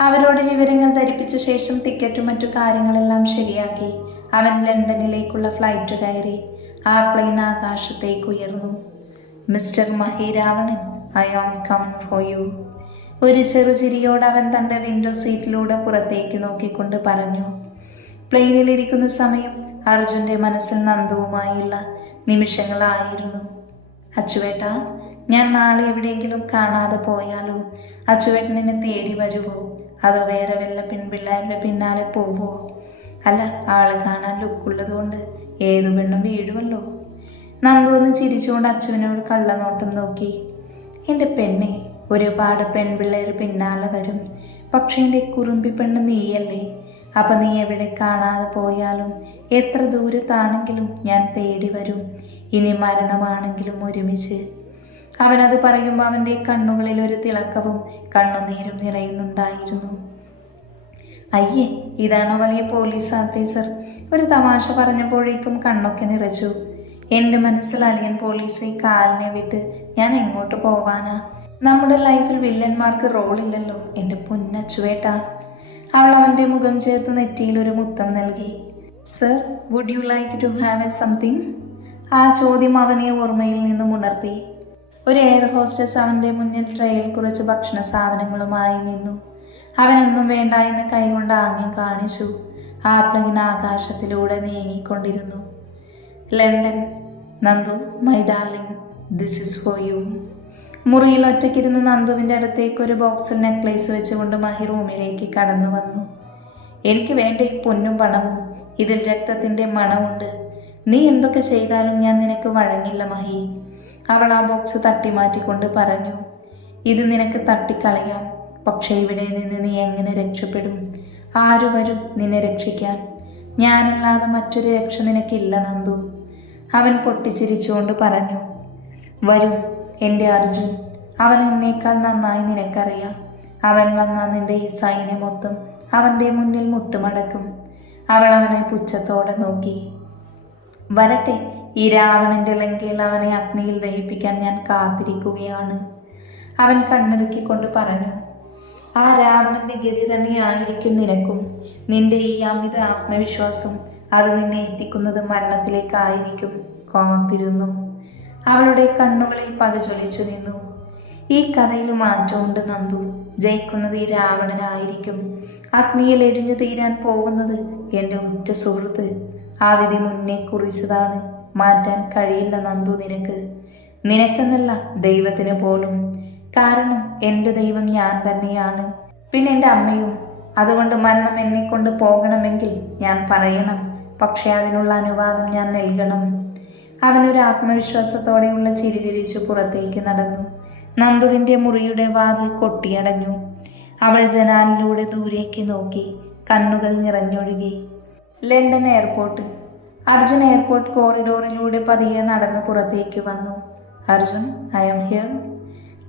അവരോട് വിവരങ്ങൾ ധരിപ്പിച്ച ശേഷം ടിക്കറ്റും മറ്റു കാര്യങ്ങളെല്ലാം ശരിയാക്കി അവൻ ലണ്ടനിലേക്കുള്ള ഫ്ലൈറ്റ് കയറി. ആ പ്ലെയിൻ ആകാശത്തേക്ക് ഉയർന്നു. Mister Mahiravanan, I am coming for you. ഒരു ചെറുചിരിയോട് അവൻ തൻ്റെ വിൻഡോ സീറ്റിലൂടെ പുറത്തേക്ക് നോക്കിക്കൊണ്ട് പറഞ്ഞു. പ്ലെയിനിലിരിക്കുന്ന സമയം അർജുൻ്റെ മനസ്സിൽ നന്ദുവുമായുള്ള നിമിഷങ്ങളായിരുന്നു. അച്ചുവേട്ട, ഞാൻ നാളെ എവിടെയെങ്കിലും കാണാതെ പോയാലോ? അച്ചുവേട്ടൻ എന്നെ തേടി വരുവോ? അതോ വേറെ വല്ല പെൺപിള്ളേരുടെ പിന്നാലെ പോവോ? അല്ല, ആള് കാണാൻ ലുക്കുള്ളത് കൊണ്ട് ഏതു പെണ്ണും വീഴുമല്ലോ. നന്ദു ഒന്ന് ചിരിച്ചുകൊണ്ട് അച്ചുവിനോട് കള്ളനോട്ടം നോക്കി. എൻ്റെ പെണ്ണെ, ഒരുപാട് പെൺപിള്ളേർ പിന്നാലെ വരും. പക്ഷെ എൻ്റെ കുറുമ്പി പെണ്ണ് നീയല്ലേ. അപ്പം നീ എവിടെ കാണാതെ പോയാലും എത്ര ദൂരത്താണെങ്കിലും ഞാൻ തേടി വരും. ഇനി മരണമാണെങ്കിലും ഒരുമിച്ച്. അവനത് പറയുമ്പോൾ അവൻ്റെ കണ്ണുകളിൽ ഒരു തിളക്കവും കണ്ണുനീരും നിറയുന്നുണ്ടായിരുന്നു. അയ്യേ, ഇതാണോ വലിയ പോലീസ് ഓഫീസർ? ഒരു തമാശ പറഞ്ഞപ്പോഴേക്കും കണ്ണൊക്കെ നിറച്ചു. എൻ്റെ മനസ്സിൽ അലിയൻ പോലീസ് കാലിനെ വിട്ട് ഞാൻ എങ്ങോട്ട് പോവാനാ? നമ്മുടെ ലൈഫിൽ വില്ലന്മാർക്ക് റോളില്ലല്ലോ എൻ്റെ പൊന്നച്ചുവേട്ട. അവൾ അവൻ്റെ മുഖം ചേർത്ത് നെറ്റിയിൽ ഒരു മുത്തം നൽകി. Sir, would you like to have a something? ആ ചോദ്യം അവനെ ഓർമ്മയിൽ നിന്നും ഉണർത്തി. ഒരു എയർ ഹോസ്റ്റസ് അവൻ്റെ മുന്നിൽ ട്രെയിൽ കുറച്ച് ഭക്ഷണ സാധനങ്ങളുമായി നിന്നു. അവനൊന്നും വേണ്ട എന്ന് കൈകൊണ്ട് ആംഗ്യം കാണിച്ചു. ആ പ്ലെയിൻ ആകാശത്തിലൂടെ നീങ്ങിക്കൊണ്ടിരുന്നു. London. Nandu, my darling, this is for you. മുറിയിൽ ഒറ്റയ്ക്കിരുന്ന് നന്ദുവിൻ്റെ അടുത്തേക്ക് ഒരു ബോക്സിൽ നെക്ലേസ് വെച്ചുകൊണ്ട് മഹി റൂമിലേക്ക് കടന്നു വന്നു. എനിക്ക് വേണ്ട ഈ പൊന്നും പണവും. ഇതിൽ രക്തത്തിൻ്റെ മണമുണ്ട്. നീ എന്തൊക്കെ ചെയ്താലും ഞാൻ നിനക്ക് വഴങ്ങില്ല മഹി. അവൾ ആ ബോക്സ് തട്ടിമാറ്റിക്കൊണ്ട് പറഞ്ഞു. ഇത് നിനക്ക് തട്ടിക്കളയാം. പക്ഷേ ഇവിടെ നിന്ന് നീ എങ്ങനെ രക്ഷപ്പെടും? ആരു വരും നിന്നെ രക്ഷിക്കാൻ? ഞാനല്ലാതെ മറ്റൊരു രക്ഷ നിനക്കില്ല നന്ദു. അവൻ പൊട്ടിച്ചിരിച്ചുകൊണ്ട് പറഞ്ഞു. വരും എൻ്റെ അർജുൻ. അവൻ എന്നേക്കാൾ നന്നായി നിനക്കറിയാം. അവൻ വന്നാൽ നിന്റെ ഈ സൈന്യം മൊത്തം അവൻ്റെ മുന്നിൽ മുട്ടുമടക്കും. അവൾ അവനെ പുച്ഛത്തോടെ നോക്കി. വരട്ടെ, ഈ രാവണൻ്റെ ലങ്കയിൽ അവനെ അഗ്നിയിൽ ദഹിപ്പിക്കാൻ ഞാൻ കാത്തിരിക്കുകയാണ്. അവൻ കണ്ണിറുക്കിക്കൊണ്ട് പറഞ്ഞു. ആ രാവണൻ്റെ ഗതി തന്നെയായിരിക്കും നിനക്കും. നിന്റെ ഈ അമിത ആത്മവിശ്വാസം അത് നിന്നെ എത്തിക്കുന്നത് മരണത്തിലേക്കായിരിക്കും. കാത്തിരുന്നു. അവളുടെ കണ്ണുകളിൽ പക ജ്വലിച്ചു നിന്നു. ഈ കഥയിൽ മാറ്റമുണ്ട് നന്ദു. ജയിക്കുന്നത് ഈ രാവണനായിരിക്കും. അഗ്നിയിൽ എരിഞ്ഞു തീരാൻ പോകുന്നത് എൻ്റെ ഉറ്റ സുഹൃത്ത്. ആ വിധി മുന്നേ കുറിച്ചതാണ്. മാറ്റാൻ കഴിയില്ല നന്ദു നിനക്ക്. നിനക്കെന്നല്ല, ദൈവത്തിന് പോലും. കാരണം എൻ്റെ ദൈവം ഞാൻ തന്നെയാണ്. പിന്നെ എൻ്റെ അമ്മയും. അതുകൊണ്ട് മരണം എന്നെക്കൊണ്ട് പോകണമെങ്കിൽ ഞാൻ പറയണം. പക്ഷേ അതിനുള്ള അനുവാദം ഞാൻ നൽകണം. അവനൊരു ആത്മവിശ്വാസത്തോടെയുള്ള ചിരി ചിരിച്ചു പുറത്തേക്ക് നടന്നു. നന്ദുവിൻ്റെ മുറിയുടെ വാതിൽ കൊട്ടിയടഞ്ഞു. അവൾ ജനാലിലൂടെ ദൂരേക്ക് നോക്കി. കണ്ണുകൾ നിറഞ്ഞൊഴുകി. London airport. അർജുൻ എയർപോർട്ട് കോറിഡോറിലൂടെ പതിയെ നടന്ന് പുറത്തേക്ക് വന്നു. Arjun, I am here.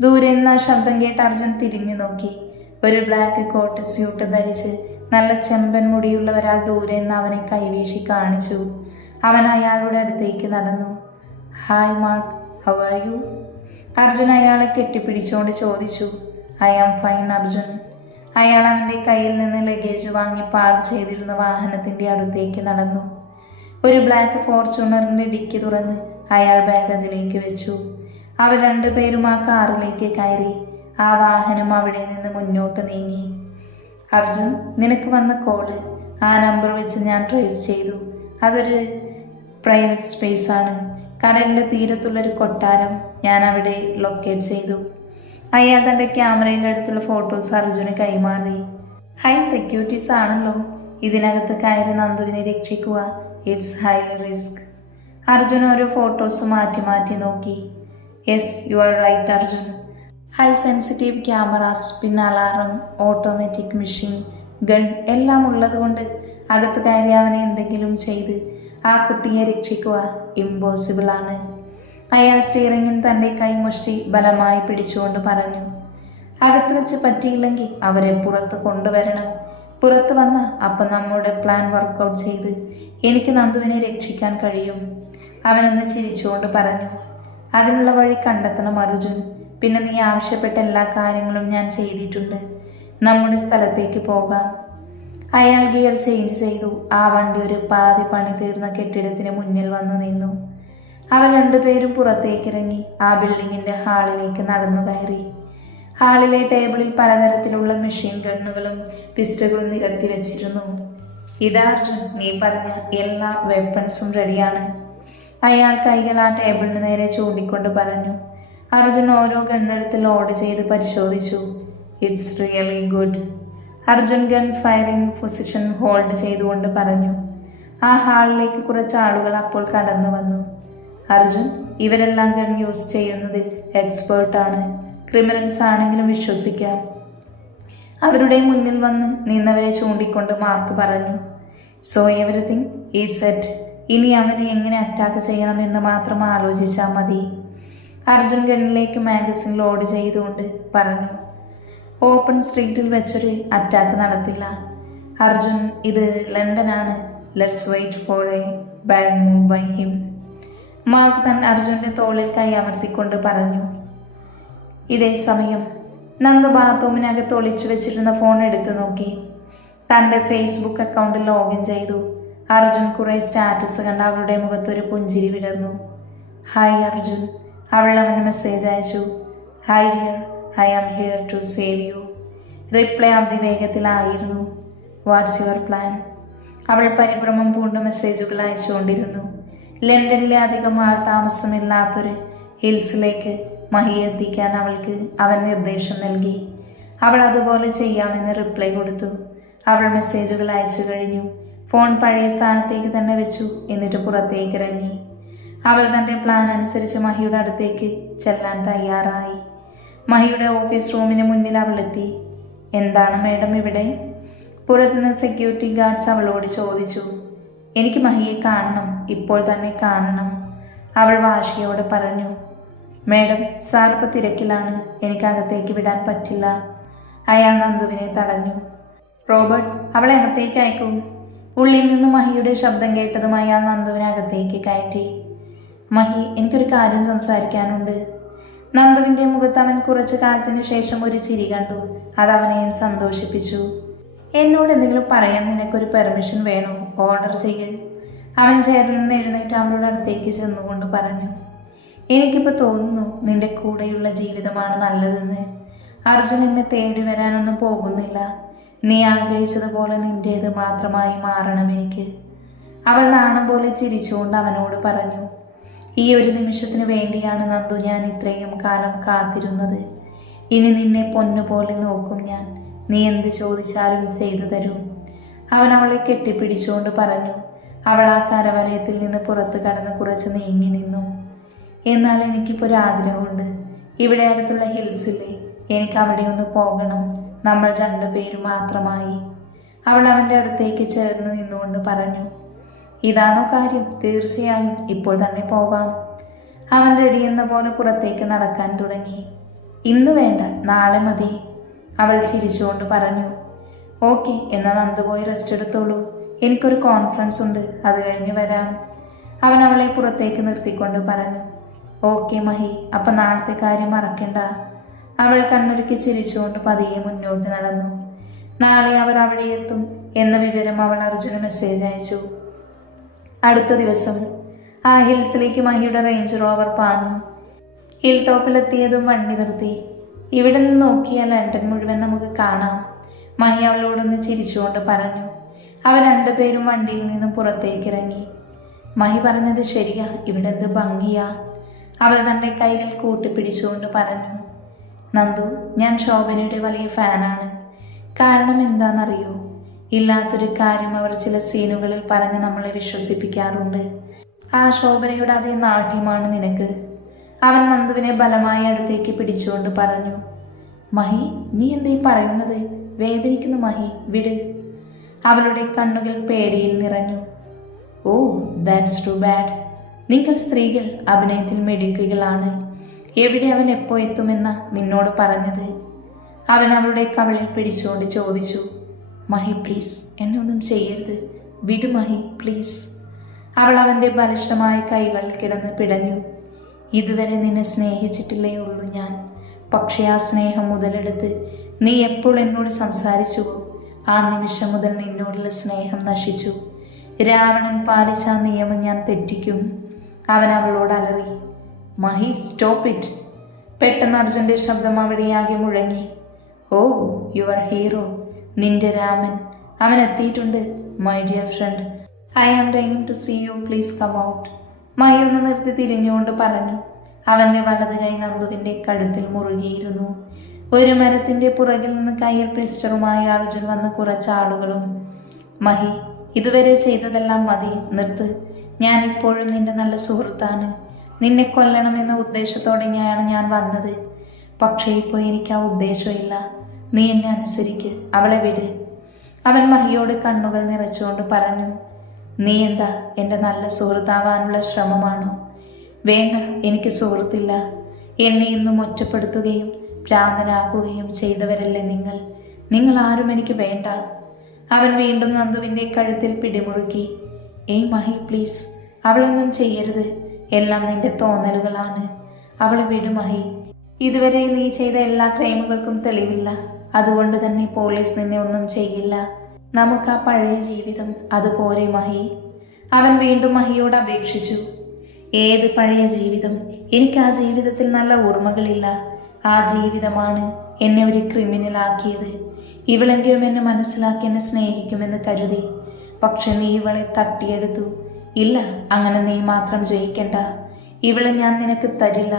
ദൂരെ നിന്ന് ആ ശബ്ദം കേട്ട് അർജുൻ തിരിഞ്ഞു നോക്കി. ഒരു ബ്ലാക്ക് കോട്ട് സ്യൂട്ട് ധരിച്ച് നല്ല ചെമ്പൻ മുടിയുള്ള ഒരാൾ ദൂരെ നിന്ന് അവനെ കൈവീശി കാണിച്ചു. അവൻ അയാളുടെ അടുത്തേക്ക് നടന്നു. Hi Mark, how are you? Arjun അയാളെ കെട്ടിപ്പിടിച്ചുകൊണ്ട് ചോദിച്ചു. I am fine Arjun. അയാൾ അവൻ്റെ കയ്യിൽ നിന്ന് ലഗേജ് വാങ്ങി പാർക്ക് ചെയ്തിരുന്ന വാഹനത്തിൻ്റെ അടുത്തേക്ക് നടന്നു. ഒരു ബ്ലാക്ക് ഫോർച്യൂണറിൻ്റെ ഡിക്കി തുറന്ന് അയാൾ ബാഗ് അതിലേക്ക് വെച്ചു. അവർ രണ്ടുപേരും ആ കാറിലേക്ക് കയറി. ആ വാഹനം അവിടെ നിന്ന് മുന്നോട്ട് നീങ്ങി. അർജുൻ, നിനക്ക് വന്ന കോള്. ആ നമ്പർ വെച്ച് ഞാൻ ട്രേസ് ചെയ്തു. അതൊരു പ്രൈവറ്റ് സ്പേസ് ആണ്. കടലിൻ്റെ തീരത്തുള്ളൊരു കൊട്ടാരം. ഞാൻ അവിടെ ലൊക്കേറ്റ് ചെയ്തു. അയാൾ തൻ്റെ ക്യാമറയുടെ അടുത്തുള്ള ഫോട്ടോസ് അർജുന് കൈമാറി. ഹൈ സെക്യൂരിറ്റീസ് ആണല്ലോ. ഇതിനകത്ത് കയറി നന്ദുവിനെ രക്ഷിക്കുക. It's highly risk. അർജുൻ ഓരോ ഫോട്ടോസ് മാറ്റി മാറ്റി നോക്കി. Yes, you are right Arjun. High sensitive cameras, പിന്നെ അലാറം, ഓട്ടോമാറ്റിക് മെഷീൻ, ഗൺ എല്ലാം ഉള്ളതുകൊണ്ട് അകത്ത് കയറി അവനെ എന്തെങ്കിലും ചെയ്ത് ആ കുട്ടിയെ രക്ഷിക്കുക ഇമ്പോസിബിൾ ആണ്. അയാൾ സ്റ്റിയറിംഗിൽ തൻ്റെ കൈമുഷ്ടി ബലമായി പിടിച്ചുകൊണ്ട് പറഞ്ഞു. അകത്ത് വെച്ച് പറ്റിയില്ലെങ്കിൽ അവരെ പുറത്ത് കൊണ്ടുവരണം. പുറത്ത് വന്ന അപ്പം നമ്മുടെ പ്ലാൻ വർക്കൗട്ട് ചെയ്ത് എനിക്ക് നന്ദുവിനെ രക്ഷിക്കാൻ കഴിയും. അവനൊന്ന് ചിരിച്ചുകൊണ്ട് പറഞ്ഞു. അതിനുള്ള വഴി കണ്ടെത്തണം അർജുൻ. പിന്നെ നീ ആവശ്യപ്പെട്ട എല്ലാ കാര്യങ്ങളും ഞാൻ ചെയ്തിട്ടുണ്ട്. നമ്മുടെ സ്ഥലത്തേക്ക് പോകാം. അയാൾ ഗിയർ ചേഞ്ച് ചെയ്തു. ആ വണ്ടി ഒരു പാതി പണി തീർന്ന കെട്ടിടത്തിന് മുന്നിൽ വന്നു നിന്നു. അവർ രണ്ടുപേരും പുറത്തേക്കിറങ്ങി ആ ബിൽഡിങ്ങിന്റെ ഹാളിലേക്ക് നടന്നു കയറി. ഹാളിലെ ടേബിളിൽ പലതരത്തിലുള്ള മെഷീൻ ഗണ്ണുകളും പിസ്റ്റളും നിരത്തി വെച്ചിരുന്നു. ഇതാ അർജുൻ, നീ പറഞ്ഞ എല്ലാ വെപ്പൺസും റെഡിയാണ്. അയാൾ കൈകൾ ആ ടേബിളിന് നേരെ ചൂണ്ടിക്കൊണ്ട് പറഞ്ഞു. അർജുൻ ഓരോ ഗണ്ണെടുത്ത് ലോഡ് ചെയ്ത് പരിശോധിച്ചു. It's really good. Arjun gun firing position hold ചെയ്തുകൊണ്ട് പറഞ്ഞു. ആ ഹാളിലേക്ക് കുറച്ച് ആളുകൾ അപ്പോൾ കടന്നു വന്നു. അർജുൻ, ഇവരെല്ലാം ഗൺ യൂസ് ചെയ്യുന്നതിൽ എക്സ്പേർട്ടാണ്. ക്രിമിനൽസ് ആണെങ്കിലും വിശ്വസിക്കാം. അവരുടെ മുന്നിൽ വന്ന് നിന്നവരെ ചൂണ്ടിക്കൊണ്ട് മാർക്ക് പറഞ്ഞു. So everything is set. ഇനി അവനെ എങ്ങനെ അറ്റാക്ക് ചെയ്യണമെന്ന് മാത്രം ആലോചിച്ചാൽ മതി. അർജുൻ ഗണ്ണിലേക്ക് മാഗസിൻ ലോഡ് ചെയ്തുകൊണ്ട് പറഞ്ഞു. ഓപ്പൺ സ്ട്രീറ്റിൽ വെച്ചൊരു അറ്റാക്ക് നടത്തില്ല അർജുൻ. ഇത് ലണ്ടനാണ്. Let's wait for a bad move by him. Mark തൻ അർജുൻ്റെ തോളിൽ കൈ അമർത്തിക്കൊണ്ട് പറഞ്ഞു. ഇതേ സമയം നന്ദു ബാത്റൂമിനകത്ത് ഒളിച്ചു വെച്ചിരുന്ന ഫോൺ എടുത്തു നോക്കി. തൻ്റെ ഫേസ്ബുക്ക് അക്കൗണ്ടിൽ ലോഗിൻ ചെയ്തു. അർജുൻ കുറേ സ്റ്റാറ്റസ് കണ്ട് അവളുടെ മുഖത്തൊരു പുഞ്ചിരി വിടർന്നു. ഹായ് അർജുൻ. അവൾ അവന് മെസ്സേജ് അയച്ചു. Hi dear, I am here to save you. Reply അതിവേഗത്തിലായിരുന്നു. What's your plan? അവൾ പരിഭ്രമം പൂണ്ട മെസ്സേജുകൾ അയച്ചുകൊണ്ടിരുന്നു. ലണ്ടനിലെ അധികം ആൾ താമസമില്ലാത്തൊരു ഹിൽസിലേക്ക് മഹിയെ എത്തിക്കാൻ അവൻ നിർദ്ദേശം നൽകി. അവൾ അതുപോലെ ചെയ്യാമെന്ന് റിപ്ലൈ കൊടുത്തു. അവൾ മെസ്സേജുകൾ അയച്ചു കഴിഞ്ഞു. ഫോൺ പഴയ സ്ഥാനത്തേക്ക് തന്നെ വെച്ചു. എന്നിട്ട് പുറത്തേക്ക് ഇറങ്ങി. അവൾ തൻ്റെ പ്ലാൻ അനുസരിച്ച് മഹിയുടെ അടുത്തേക്ക് ചെല്ലാൻ തയ്യാറായി. മഹിയുടെ ഓഫീസ് റൂമിന് മുന്നിൽ അവളെത്തി. എന്താണ് മേഡം ഇവിടെ? പുറത്തുനിന്ന് സെക്യൂരിറ്റി ഗാർഡ്സ് അവളോട് ചോദിച്ചു. എനിക്ക് മഹിയെ കാണണം, ഇപ്പോൾ തന്നെ കാണണം, അവൾ വാശിയോട് പറഞ്ഞു. മേഡം, സാർ ഇപ്പോൾ തിരക്കിലാണ്, എനിക്ക് അകത്തേക്ക് വിടാൻ പറ്റില്ല. അയാൾ നന്ദുവിനെ തടഞ്ഞു. റോബർട്ട്, അവളെ അകത്തേക്ക് അയക്കൂ. ഉള്ളിൽ നിന്ന് മഹിയുടെ ശബ്ദം കേട്ടതും അയാൾ നന്ദുവിനെ അകത്തേക്ക് കയറ്റി. മഹി, എനിക്കൊരു കാര്യം സംസാരിക്കാനുണ്ട്. നന്ദുവിൻ്റെ മുഖത്ത് അവൻ കുറച്ചു കാലത്തിന് ശേഷം ഒരു ചിരി കണ്ടു. അതവനെയും സന്തോഷിപ്പിച്ചു. എന്നോട് എന്തെങ്കിലും പറയാൻ നിനക്കൊരു പെർമിഷൻ വേണോ? ഓർഡർ ചെയ്യ്. അവൻ ചെയറിൽ നിന്ന് എഴുന്നേറ്റ് അവളുടെ അടുത്തേക്ക് ചെന്നുകൊണ്ട് പറഞ്ഞു. എനിക്കിപ്പോൾ തോന്നുന്നു നിന്റെ കൂടെയുള്ള ജീവിതമാണ് നല്ലതെന്ന്. അർജുൻ എന്നെ തേടി വരാനൊന്നും പോകുന്നില്ല. നീ ആഗ്രഹിച്ചതുപോലെ നിന്റേത് മാത്രമായി മാറണം എനിക്ക്. അവൾ നാണം പോലെ ചിരിച്ചുകൊണ്ട് അവനോട് പറഞ്ഞു. ഈ ഒരു നിമിഷത്തിന് വേണ്ടിയാണ് നന്ദു ഞാൻ ഇത്രയും കാലം കാത്തിരുന്നത്. ഇനി നിന്നെ പൊന്നുപോലെ നോക്കും ഞാൻ. നീ എന്ത് ചോദിച്ചാലും ചെയ്തു തരും. അവൻ അവളെ കെട്ടിപ്പിടിച്ചുകൊണ്ട് പറഞ്ഞു. അവൾ ആ കരവലയത്തിൽ നിന്ന് പുറത്ത് കടന്ന് കുറച്ച് നീങ്ങി നിന്നു. എന്നാൽ എനിക്കിപ്പോൾ ഒരാഗ്രഹമുണ്ട്. ഇവിടെ അടുത്തുള്ള ഹിൽസില്ലേ, എനിക്ക് അവിടെ ഒന്ന് പോകണം, നമ്മൾ രണ്ടുപേരും മാത്രമായി. അവൾ അവൻ്റെ അടുത്തേക്ക് ചേർന്ന് നിന്നുകൊണ്ട് പറഞ്ഞു. ഇതാണോ കാര്യം? തീർച്ചയായും, ഇപ്പോൾ തന്നെ പോവാം. അവൻ റെഡിയെന്ന പോലെ പുറത്തേക്ക് നടക്കാൻ തുടങ്ങി. ഇന്ന് വേണ്ട, നാളെ മതി, അവൾ ചിരിച്ചുകൊണ്ട് പറഞ്ഞു. ഓക്കെ, എന്നാൽ നന്ദു പോയി റെസ്റ്റ് എടുത്തോളൂ. എനിക്കൊരു കോൺഫറൻസ് ഉണ്ട്, അത് കഴിഞ്ഞ് വരാം. അവൻ അവളെ പുറത്തേക്ക് നിർത്തിക്കൊണ്ട് പറഞ്ഞു. ഓക്കെ മഹി, അപ്പം നാളത്തെ കാര്യം മറക്കണ്ട. അവൾ കണ്ണുരുക്കി ചിരിച്ചുകൊണ്ട് പതിയെ മുന്നോട്ട് നടന്നു. നാളെ അവർ അവിടെ എത്തും എന്ന വിവരം അവൾ അർജുന് മെസ്സേജ് അയച്ചു. അടുത്ത ദിവസം ആ ഹിൽസിലേക്ക് മഹിയുടെ റേഞ്ച് റോവർ പാഞ്ഞു. ഹിൽ ടോപ്പിലെത്തിയതും വണ്ടി നിർത്തി. ഇവിടെ നിന്ന് നോക്കിയാൽ ലണ്ടൻ മുഴുവൻ നമുക്ക് കാണാം, മഹി അവളോടൊന്ന് ചിരിച്ചുകൊണ്ട് പറഞ്ഞു. അവർ രണ്ടുപേരും വണ്ടിയിൽ നിന്നും പുറത്തേക്കിറങ്ങി. മഹി പറഞ്ഞത് ശരിയാ, ഇവിടെ എന്ത് ഭംഗിയാ, അവൾ തൻ്റെ കൈകൾ കൂട്ടിപ്പിടിച്ചുകൊണ്ട് പറഞ്ഞു. നന്ദു, ഞാൻ ശോഭനയുടെ വലിയ ഫാനാണ്. കാരണം എന്താണെന്നറിയോ? ഇല്ലാത്തൊരു കാര്യം അവർ ചില സീനുകളിൽ പറഞ്ഞ് നമ്മളെ വിശ്വസിപ്പിക്കാറുണ്ട്. ആ ശോഭനയുടെ അതേ നാട്യമാണ് നിനക്ക്. അവൻ നന്ദുവിനെ ബലമായി അടുത്തേക്ക് പിടിച്ചുകൊണ്ട് പറഞ്ഞു. മഹി, നീ എന്തീ പറയുന്നത്? വേദനിക്കുന്നു മഹി, വിട്. അവളുടെ കണ്ണുകൾ പേടിയിൽ നിറഞ്ഞു. ഓ, ദാറ്റ്സ് ടു ബാഡ്. നിങ്ങൾ സ്ത്രീകൾ അഭിനയത്തിൽ മിടുക്കികളാണ്. എവിടെ അവൻ എപ്പോൾ എത്തുമെന്നാ നിന്നോട് പറഞ്ഞത്? അവൻ അവളുടെ കവളിൽ പിടിച്ചുകൊണ്ട് ചോദിച്ചു. മഹി പ്ലീസ്, എന്നെ ഒന്നും ചെയ്യരുത്, വിട് മഹി പ്ലീസ്. അവൾ അവൻ്റെ ബലിഷ്ഠമായ കൈകളിൽ കിടന്ന് പിടഞ്ഞു. ഇതുവരെ നിന്നെ സ്നേഹിച്ചിട്ടില്ലേ ഉള്ളൂ ഞാൻ, പക്ഷേ ആ സ്നേഹം മുതലെടുത്ത് നീ എപ്പോൾ എന്നോട് സംസാരിച്ചുവോ ആ നിമിഷം മുതൽ നിന്നോടുള്ള സ്നേഹം നശിച്ചു. രാവണൻ പാലിച്ച ആ നിയമം ഞാൻ തെറ്റിക്കും. അവൻ അവളോട് അലറി. Mahi, stop it. പെട്ടെന്ന് അർജുൻ്റെ ശബ്ദം അവിടെയാകെ മുഴങ്ങി. ഓ, യുവർ ഹീറോ, നിന്റെ രാമൻ, അവൻ എത്തിയിട്ടുണ്ട്. My dear friend, I am dining to see you, please come out. Mahi ഒന്ന് നിർത്തി തിരിഞ്ഞുകൊണ്ട് പറഞ്ഞു. അവൻ്റെ വലത് കൈ നന്ദുവിൻ്റെ കഴുത്തിൽ മുറുകിയിരുന്നു. ഒരു മരത്തിൻ്റെ പുറകിൽ നിന്ന് കയ്യിൽ പിസ്റ്ററുമായി അർജുൻ വന്ന് കുറച്ചാളുകളും. മഹി, ഇതുവരെ ചെയ്തതെല്ലാം മതി, നിർത്ത്. ഞാനിപ്പോഴും നിന്റെ നല്ല സുഹൃത്താണ്. നിന്നെ കൊല്ലണമെന്ന ഉദ്ദേശത്തോടെയാണ് ഞാൻ വന്നത്. പക്ഷേ ഇപ്പോൾ എനിക്ക് ആ ഉദ്ദേശമില്ല. നീ എന്നെ അനുസരിക്ക്, അവളെ വിട്. അവൻ മഹിയോട് കണ്ണുകൾ നിറച്ചുകൊണ്ട് പറഞ്ഞു. നീ എന്താ എൻ്റെ നല്ല സുഹൃത്താവാനുള്ള ശ്രമമാണോ? വേണ്ട, എനിക്ക് സുഹൃത്തില്ല. എന്നെ ഇന്നും ഒറ്റപ്പെടുത്തുകയും ഭ്രാന്തനാക്കുകയും ചെയ്തവരല്ലേ നിങ്ങൾ ആരും എനിക്ക് വേണ്ട. അവൻ വീണ്ടും നന്ദുവിൻ്റെ കഴുത്തിൽ പിടിമുറുക്കി. ഏയ് മഹി, പ്ലീസ്, അവളൊന്നും ചെയ്യരുത്. എല്ലാം നിന്റെ തോന്നലുകളാണ്. അവളെ വിട് മഹി. ഇതുവരെ നീ ചെയ്ത എല്ലാ ക്രൈമുകൾക്കും തെളിവില്ല. അതുകൊണ്ട് തന്നെ പോലീസ് നിന്നെ ഒന്നും ചെയ്യില്ല. നമുക്ക് ആ പഴയ ജീവിതം അതുപോരെ മഹി? അവൻ വീണ്ടും മഹിയോട് അപേക്ഷിച്ചു. ഏത് പഴയ ജീവിതം? എനിക്ക് ആ ജീവിതത്തിൽ നല്ല ഓർമ്മകളില്ല. ആ ജീവിതമാണ് എന്നെ ഒരു ക്രിമിനലാക്കിയത്. ഇവളെങ്കിലും എന്നെ മനസ്സിലാക്കി എന്നെ സ്നേഹിക്കുമെന്ന് കരുതി. പക്ഷെ നീ ഇവളെ തട്ടിയെടുത്തു. ഇല്ല, അങ്ങനെ നീ മാത്രം ജയിക്കണ്ട. ഇവളെ ഞാൻ നിനക്ക് തരില്ല.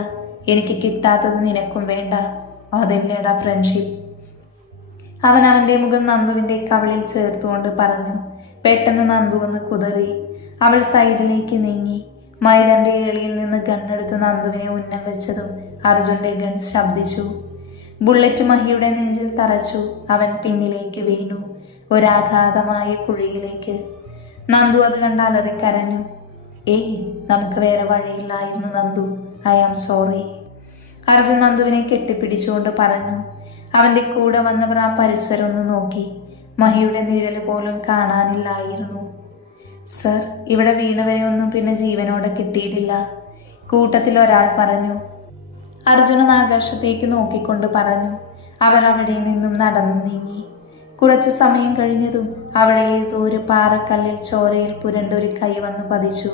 എനിക്ക് കിട്ടാത്തത് നിനക്കും വേണ്ട. അതല്ലേടാ ഫ്രണ്ട്ഷിപ്പ്. അവൻ അവൻ്റെ മുഖം നന്ദുവിൻ്റെ കവിളിൽ ചേർത്തുകൊണ്ട് പറഞ്ഞു. പെട്ടെന്ന് നന്ദു ഒന്ന് കുതറി. അവൾ സൈഡിലേക്ക് നീങ്ങി. മൈ തൻ്റെ ഏളിയിൽ നിന്ന് ഗണ്ണെടുത്ത് നന്ദുവിനെ ഉന്നം വെച്ചതും അർജുൻ്റെ ഗൺ ശബ്ദിച്ചു. ബുള്ളറ്റ് മഹിയുടെ നെഞ്ചിൽ തറച്ചു. അവൻ പിന്നിലേക്ക് വീണു, ഒരാഘാതമായ കുഴിയിലേക്ക്. നന്ദു അത് കണ്ട് അലറിക്കരഞ്ഞു. ഏയ്, നമുക്ക് വേറെ വഴിയില്ലായിരുന്നു Nandu. I am sorry. Arjun നന്ദുവിനെ കെട്ടിപ്പിടിച്ചുകൊണ്ട് പറഞ്ഞു. അവൻ്റെ കൂടെ വന്നവർ ആ പരിസരം ഒന്ന് നോക്കി. മഹിയുടെ നിഴൽ പോലും കാണാനില്ലായിരുന്നു. സർ, ഇവിടെ വീണവരെ ഒന്നും പിന്നെ ജീവനോടെ കിട്ടിയിട്ടില്ല, കൂട്ടത്തിൽ ഒരാൾ പറഞ്ഞു. അർജുനൻ ആകാശത്തേക്ക് നോക്കിക്കൊണ്ട് പറഞ്ഞു. അവർ അവിടെ നിന്നും നടന്നു നീങ്ങി. കുറച്ച് സമയം കഴിഞ്ഞതും അവിടെ ഏതോ ഒരു പാറക്കല്ലിൽ ചോരയിൽ പുരണ്ടൊരു കൈ വന്നു പതിച്ചു.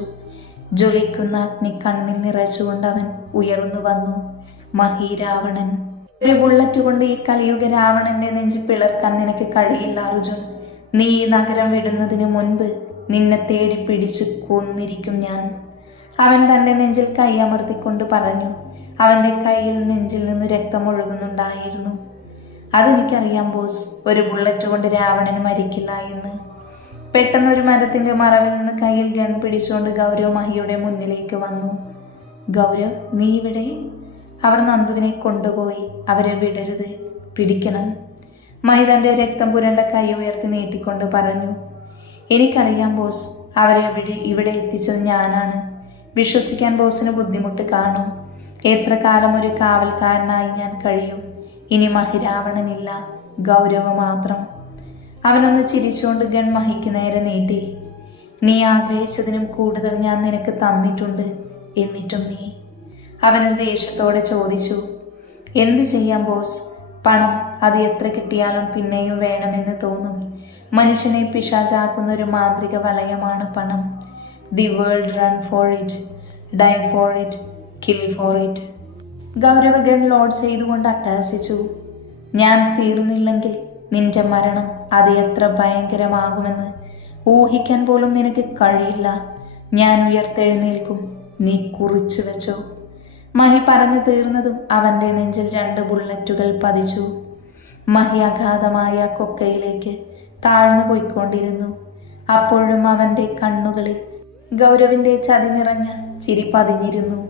ജ്വലിക്കുന്ന അഗ്നി കണ്ണിൽ നിറച്ചുകൊണ്ട് അവൻ ഉയർന്നു വന്നു. മഹി, രാവണൻ. ഒരു ബുള്ളറ്റ് കൊണ്ട് ഈ കലിയുഗ രാവണന്റെ നെഞ്ചി പിളർക്കാൻ നിനക്ക് കഴിയില്ല അർജുൻ. നീ ഈ നഗരം വിടുന്നതിന് മുൻപ് നിന്നെ തേടി പിടിച്ചു കൊന്നിരിക്കും ഞാൻ. അവൻ തൻ്റെ നെഞ്ചിൽ കൈ അമർത്തിക്കൊണ്ട് പറഞ്ഞു. അവൻ്റെ കയ്യിൽ നെഞ്ചിൽ നിന്ന് രക്തമൊഴുകുന്നുണ്ടായിരുന്നു. അതെനിക്കറിയാം ബോസ്, ഒരു ബുള്ളറ്റ് കൊണ്ട് രാവണൻ മരിക്കില്ല എന്ന്. പെട്ടെന്ന് ഒരു മരത്തിൻ്റെ മറവിൽ നിന്ന് കയ്യിൽ ഗൺ പിടിച്ചുകൊണ്ട് ഗൗരവ് മഹിയുടെ മുന്നിലേക്ക് വന്നു. ഗൗരവ്, നീ ഇവിടെ? അവർ നന്ദുവിനെ കൊണ്ടുപോയി. അവരെ വിടരുത്, പിടിക്കണം. മഹി തൻ്റെ രക്തം പുരണ്ട കൈ ഉയർത്തി നീട്ടിക്കൊണ്ട് പറഞ്ഞു. എനിക്കറിയാം ബോസ്, അവരെ ഇവിടെ എത്തിച്ചത് ഞാനാണ്. വിശ്വസിക്കാൻ ബോസിന് ബുദ്ധിമുട്ട് കാണും. എത്ര കാലം ഒരു കാവൽക്കാരനായി ഞാൻ കഴിയും? ഇനി മഹി രാവണനില്ല, ഗൗരവ് മാത്രം. അവനൊന്ന് ചിരിച്ചുകൊണ്ട് ഗൺ മഹിക്ക് നേരെ നീട്ടി. നീ ആഗ്രഹിച്ചതിനും കൂടുതൽ ഞാൻ നിനക്ക് തന്നിട്ടുണ്ട്, എന്നിട്ടും നീ? അവനൊരു ദേഷ്യത്തോടെ ചോദിച്ചു. എന്ത് ചെയ്യാം ബോസ്? പണം, അത് എത്ര കിട്ടിയാലും പിന്നെയും വേണമെന്ന് തോന്നും. മനുഷ്യനെ പിശാചാക്കുന്ന ഒരു മാന്ത്രിക വലയമാണ് പണം. The world run for it, die for it, kill for it. Gaurav gun load ചെയ്തുകൊണ്ട് അട്ടഹസിച്ചു. ഞാൻ തീർന്നില്ലെങ്കിൽ നിന്റെ മരണം അത് എത്ര ഭയങ്കരമാകുമെന്ന് ഊഹിക്കാൻ പോലും നിനക്ക് കഴിയില്ല. ഞാൻ ഉയർത്തെഴുന്നേൽക്കും, നീ കുറിച്ചു വെച്ചോ. മഹി പറഞ്ഞു തീർന്നതും അവൻ്റെ നെഞ്ചിൽ 2 ബുള്ളറ്റുകൾ പതിച്ചു. മഹി അഗാധമായ കൊക്കയിലേക്ക് താഴ്ന്നു പോയിക്കൊണ്ടിരുന്നു. അപ്പോഴും അവൻ്റെ കണ്ണുകളിൽ ഗൗരവിൻ്റെ ചതി നിറഞ്ഞ ചിരി പതിഞ്ഞിരുന്നു.